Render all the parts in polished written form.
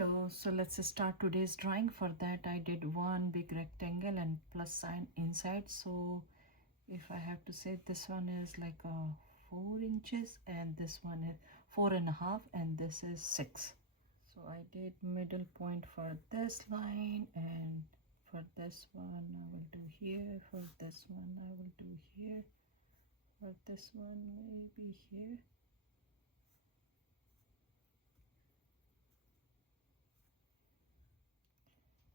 Hello, so let's start today's drawing. For that I did one big rectangle and plus sign inside. So if I have to say, this one is like 4 inches and this one is 4.5 and this is 6. So I did middle point for this line, and for this one I will do here, for this one I will do here, for this one maybe here.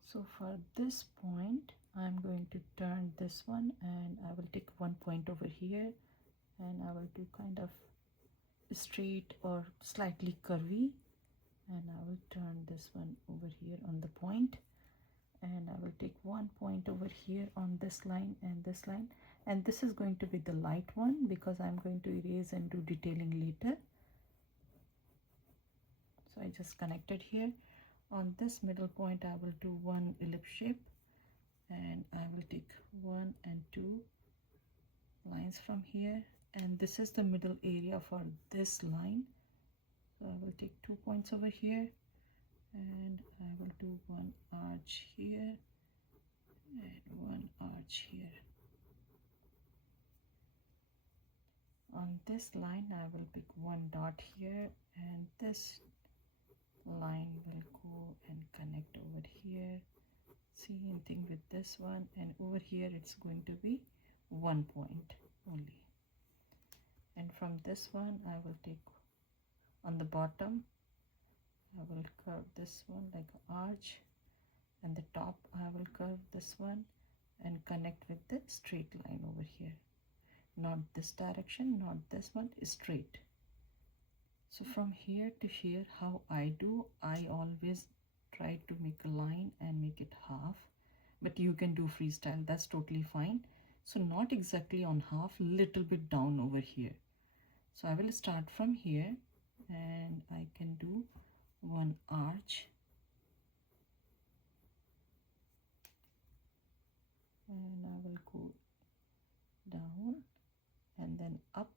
So for this point I'm going to turn this one and I will take one point over here and I will do kind of straight or slightly curvy, and I will turn this one over here on the point, and I will take one point over here on this line and this line, and this is going to be the light one because I'm going to erase and do detailing later. So I just connected here. On this middle point I will do one ellipse shape and I will take 1 and 2 lines from here, and this is the middle area for this line. So I will take 2 points over here and I will do one arch here and one arch here. On this line I will pick one dot here, and this line will go and connect over here. Same thing with this one, and over here it's going to be 1 point only. And from this one I will take on the bottom, I will curve this one like an arch, and the top I will curve this one and connect with the straight line over here. Not this direction, not this one, straight. So from here to here, how I do, I always try to make a line and make it half, but you can do freestyle, that's totally fine. So not exactly on half, little bit down over here. So I will start from here and I can do one arch and I will go down and then up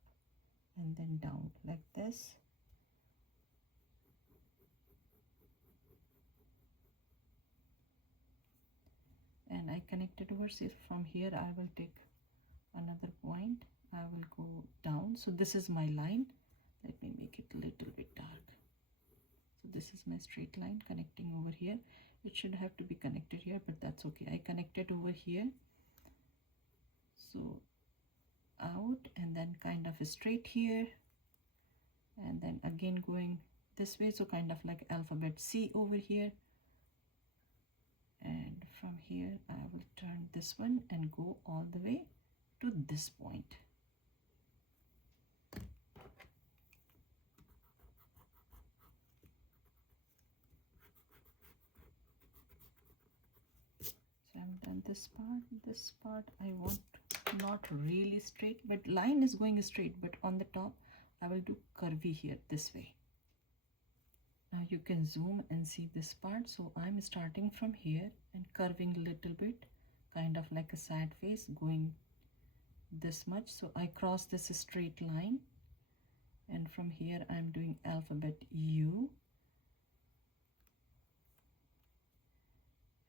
and then down like this. And I connected over. So from here I will take another point, I will go down. So this is my line. Let me make it a little bit dark. So this is my straight line connecting over here. It should have to be connected here, but that's okay. I connected over here, so out and then kind of straight here, and then again going this way, so kind of like alphabet C over here. And from here I will turn this one and go all the way to this point. So I'm done this part. This part I want not really straight, but line is going straight, but on the top I will do curvy here this way. Now you can zoom and see this part. So I'm starting from here and curving a little bit, kind of like a sad face, going this much. So I cross this straight line, and from here I'm doing alphabet U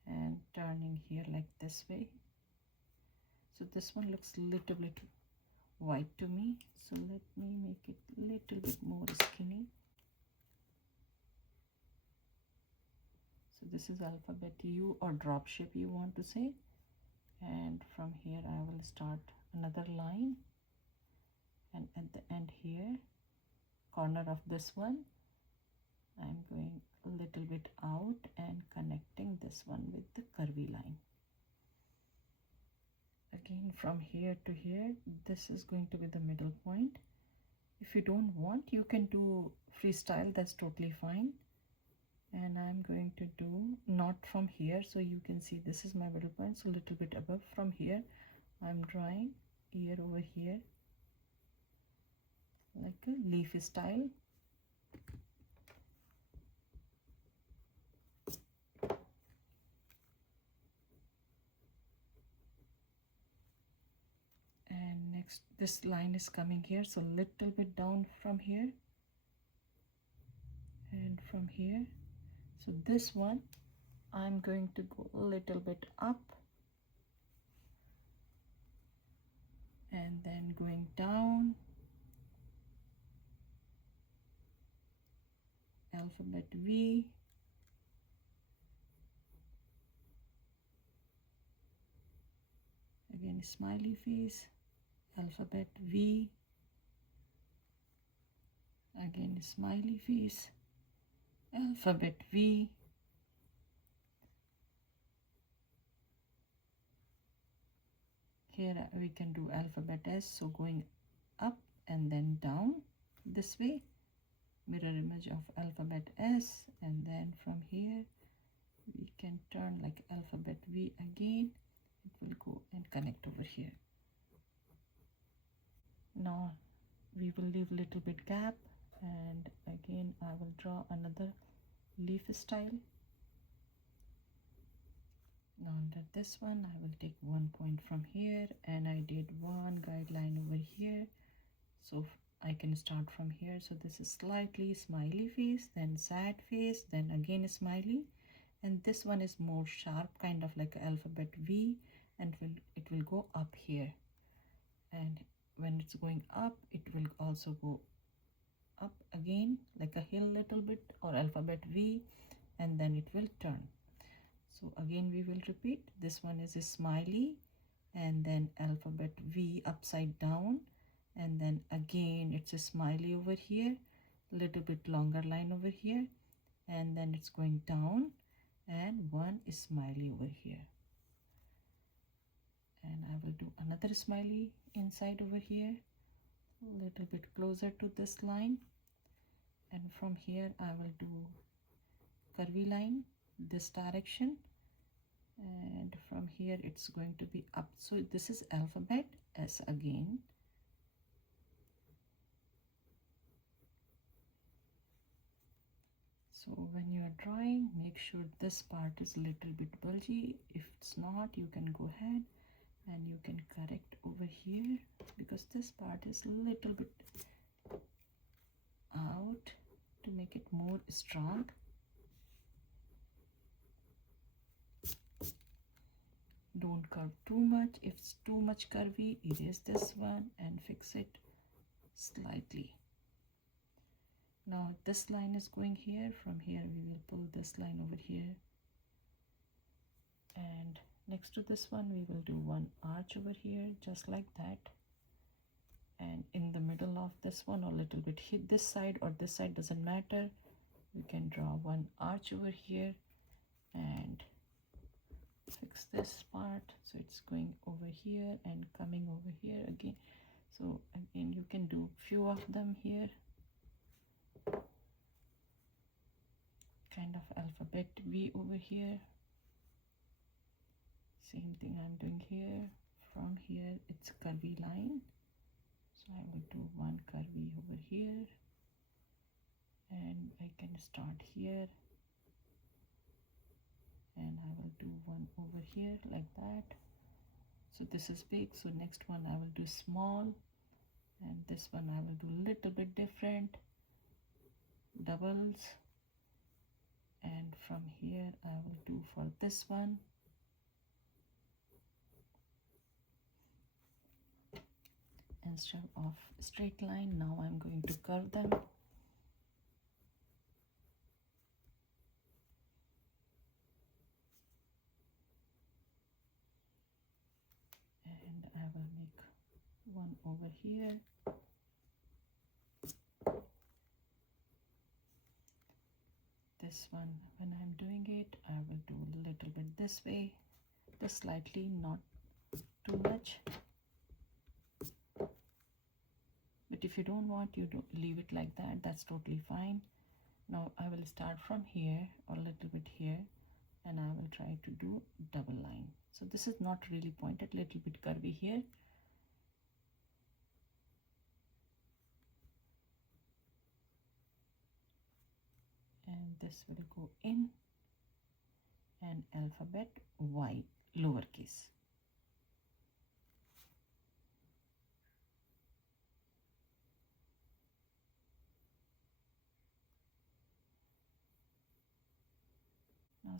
and turning here like this way. So this one looks a little bit white to me, so let me make it a little bit more skinny. So this is alphabet U, or drop shape you want to say, and from here I will start another line, and at the end here, corner of this one, I'm going a little bit out and connecting this one with the curvy line. Again from here to here, this is going to be the middle point. If you don't want, you can do freestyle, that's totally fine. And I'm going to do not from here, so you can see this is my middle point, so a little bit above. From here I'm drawing ear over here like a leaf style. And next this line is coming here, so little bit down from here, and from here So this one, I'm going to go a little bit up and then going down, alphabet V, again smiley face, alphabet V, again smiley face, alphabet V, here we can do alphabet S, so going up and then down this way, mirror image of alphabet S, and then from here we can turn like alphabet V again, it will go and connect over here. Now we will leave little bit gap, and again I will draw another leaf style. Now under this one I will take 1 point from here, and I did one guideline over here, so I can start from here. So this is slightly smiley face, then sad face, then again smiley, and this one is more sharp, kind of like alphabet V, and it will go up here, and when it's going up it will also go up again like a hill little bit, or alphabet V, and then it will turn. So again we will repeat, this one is a smiley and then alphabet V upside down, and then again it's a smiley over here, little bit longer line over here, and then it's going down, and one is smiley over here, and I will do another smiley inside over here, a little bit closer to this line, and from here I will do curvy line this direction, and from here it's going to be up. So this is alphabet S again. So when you are drawing, make sure this part is a little bit bulgy. If it's not, you can go ahead and you can correct over here, because this part is a little bit out to make it more strong. Don't curve too much. If it's too much curvy, erase this one and fix it slightly. Now this line is going here, from here we will pull this line over here, and next to this one we will do one arch over here, just like that, and in the middle of this one, or a little bit hit this side or this side, doesn't matter, we can draw one arch over here and fix this part, so it's going over here and coming over here again. So again you can do few of them here, kind of alphabet V over here, same thing I'm doing here. From here it's curvy line, so I will do one curvy over here, and I can start here and I will do one over here like that. So this is big, so next one I will do small, and this one I will do little bit different, doubles, and from here I will do for this one instead of straight line, now I'm going to curve them. And I will make one over here. This one, when I'm doing it, I will do a little bit this way, just slightly, not too much. But if you don't want, you don't leave it like that, that's totally fine. Now I will start from here or a little bit here, and I will try to do double line. So this is not really pointed, little bit curvy here. And this will go in, and alphabet Y, lowercase.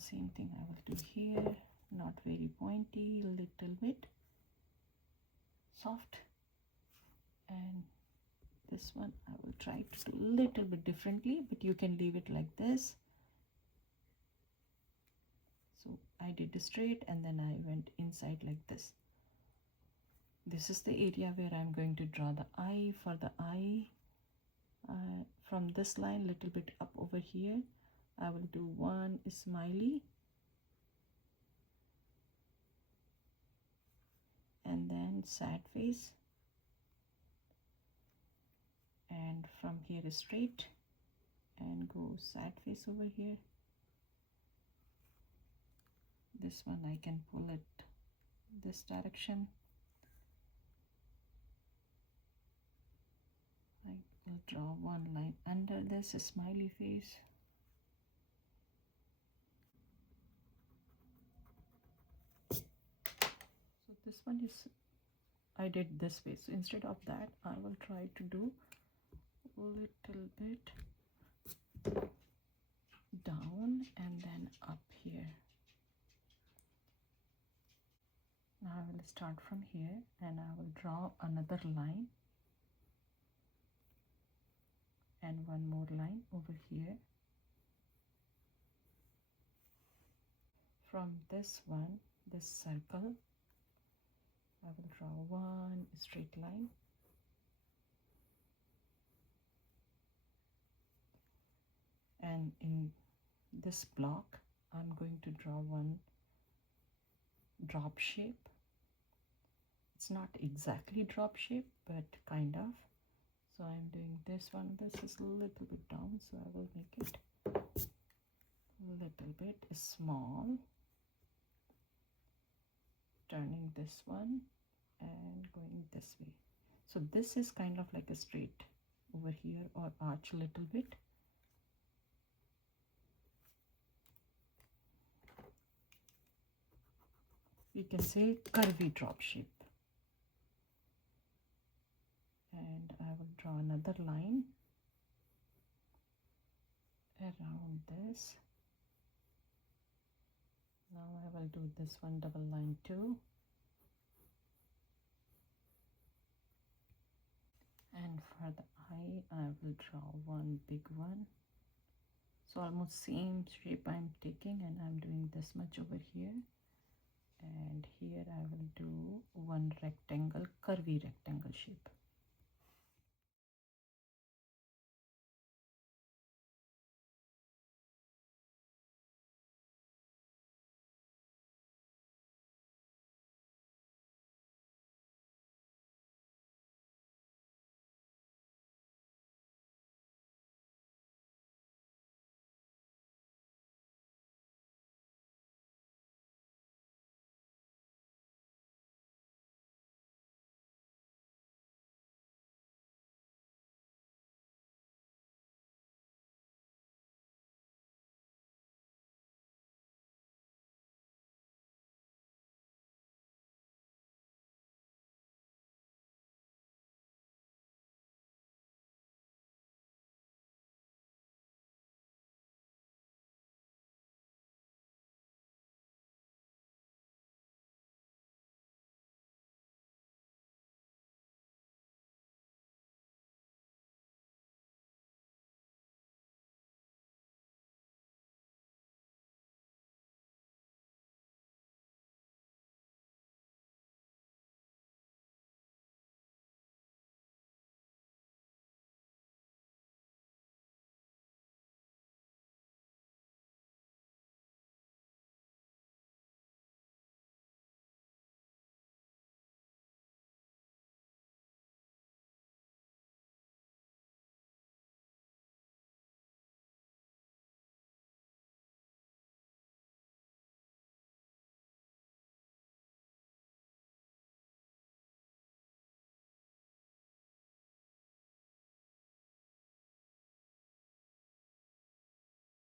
same thing I will do here, not very pointy, little bit soft. And this one I will try to do a little bit differently, but you can leave it like this. So I did a straight and then I went inside like this. This is the area where I'm going to draw the eye. For the eye, from this line little bit up over here, I will do one smiley and then sad face, and from here straight and go sad face over here. This one I can pull it this direction. I will draw one line under this smiley face. So this one is, I did this way. So instead of that, I will try to do a little bit down and then up here. Now I will start from here and I will draw another line and one more line over here. From this one, this circle, I will draw one straight line and in this block I'm going to draw one drop shape. It's not exactly drop shape, but kind of. So I'm doing this one. This is a little bit down, so I will make it a little bit small, turning this one and going this way. So this is kind of like a straight over here, or arch a little bit. We can say curvy drop shape. And I will draw another line around this. Now I will do this one double line too. And for the eye, I will draw one big one. So almost same shape I'm taking, and I'm doing this much over here. And here I will do one rectangle, curvy rectangle shape.